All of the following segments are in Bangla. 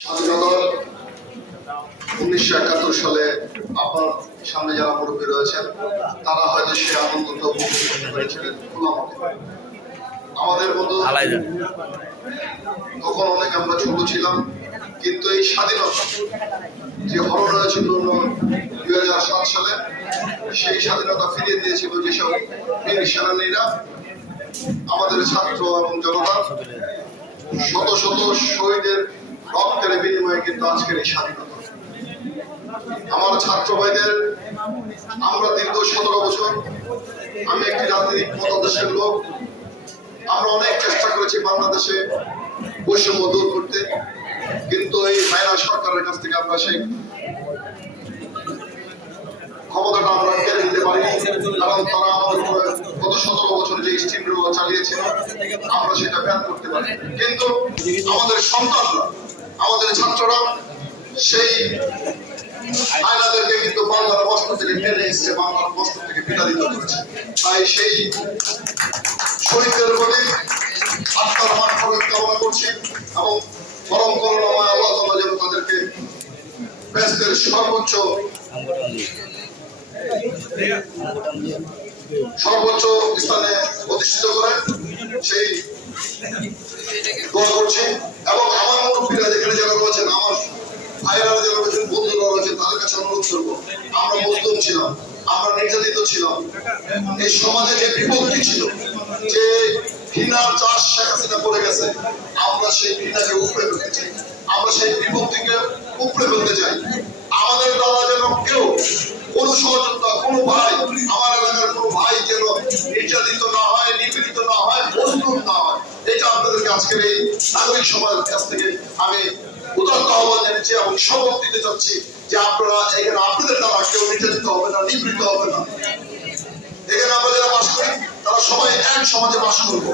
স্বাধীনতা 1971 সালে আপনার সামনে যারা মুরব্বী রয়েছেন তারা হয়তো সে আনন্দটা উপভোগ করতে পেরেছিলেন আমাদের মতো তখন অনেক আমরা ছোট ছিলাম, কিন্তু এই স্বাধীনতা যে হরণ হয়েছিল 2007 সালে, সেই স্বাধীনতা ফিরিয়ে দিয়েছিল যেসব বীর সেনানীরা, আমাদের ছাত্র এবং জনতা, শত শত শহীদের রক্তের বিনিময়ে কিন্তু আজকের এই স্বাধীনতা। আমার ছাত্র ভাইদের, আমরা দীর্ঘ 17 বছর, আমি একটি রাজনৈতিক মতাদর্শের লোক, আমরা অনেক চেষ্টা করেছি বাংলাদেশে বৈষম্য দূর করতে, কিন্তু এই ভাইরা সরকারের কাছ থেকে আমরা সেই ক্ষমতাটা আমরা কেড়ে নিতে পারিনি, কারণ তারা আমাদের গত 17 বছর যে স্টিমরোল চালিয়েছিল আমরা সেটা ব্যান করতে পারি। কিন্তু আমাদের সন্তানরা, আমাদের ছাত্ররা সেই আয়নাদেরকে কিন্তু বাংলার কষ্ট থেকে টেনে এসছে, বাংলার কষ্ট থেকে বিতাড়িত করেছে। তাই সেই শহীদদের প্রতি আত্মার মাগফিরাত কামনা করছি এবং পরম করুণাময় আল্লাহ তাআলা যেন তাদেরকে বেহেশতের সর্বোচ্চ স্থানে প্রতিষ্ঠিত করেন, সেই দোয়া করছি। এবং আমার মুরব্বীরা যেখানে যারা রয়েছেন, আমার ভাইয়েরা যারা রয়েছেন, বন্ধুরা রয়েছেন, তাদের কাছে অনুরোধ করবো, আমরা মজলুম ছিলাম, আমরা নির্যাতিত ছিলাম, এই সমাজে যে বিপত্তি ছিল, যে ঘৃণার চাষ শেখ হাসিনা করে গেছে, আমরা সেই ঘৃণাকে উপড়ে ফেলতে চাই, আমরা সেই বিপত্তিকে উপড়ে ফেলতে চাই। আমাদের দ্বারা যেন কেউ কোন সহযোগিতা, কোনো ভাই, আমার এলাকার কোনো ভাই যেন নির্যাতিত না হয়, নিপীড়িত না হয়, মজলুম না হয়, এটা আপনাদেরকে আজকের এই নাগরিক সমাজের কাছ থেকে আমি উদাত্ত আহ্বান জানাচ্ছি এবং শপথ দিতে চাচ্ছি যে আপনারা এখানে, আপনাদের দ্বারা কেউ নির্যাতিত হবে না, নিপীড়িত হবে না। এখানে আমরা যারা বাস করি তারা সবাই এক সমাজে বাস করবো।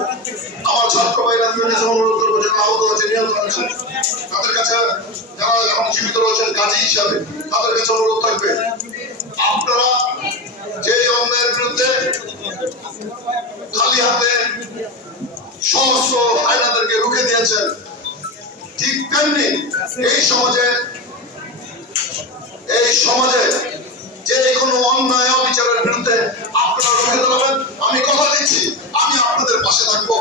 আমার ছাত্র ভাইরা অনুরোধ করবো, যারা আহত হয়েছে, নিহত হয়েছে, তাদের কাছে, যারা এখন জীবিত রয়েছেন গাজী হিসাবে, তাদের কাছে অনুরোধ থাকবে, আপনারা যে অন্যায়ের বিরুদ্ধে খালি হাতে সহস্র আয়নাদেরকে রুখে দিয়েছেন, ঠিক তেমনি এই সমাজে যে কোনো অন্যায় অবিচারের বিরুদ্ধে আপনারা রুখে দাঁড়াবেন। আমি কথা দিচ্ছি, আমি আপনাদের পাশে থাকবো,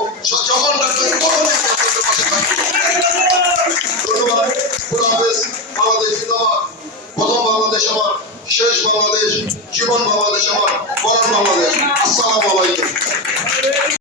যখন ডাকবেন তখনই আমি আপনাদের পাশে থাকবো। ধন্যবাদ। খোদা হাফেজ। বাংলাদেশ জিন্দাবাদ। প্রথম বাংলাদেশ আমার, শেষ বাংলাদেশ, জীবন বাংলাদেশ আমার, মরণ বাংলাদেশ। আসসালামু আলাইকুম।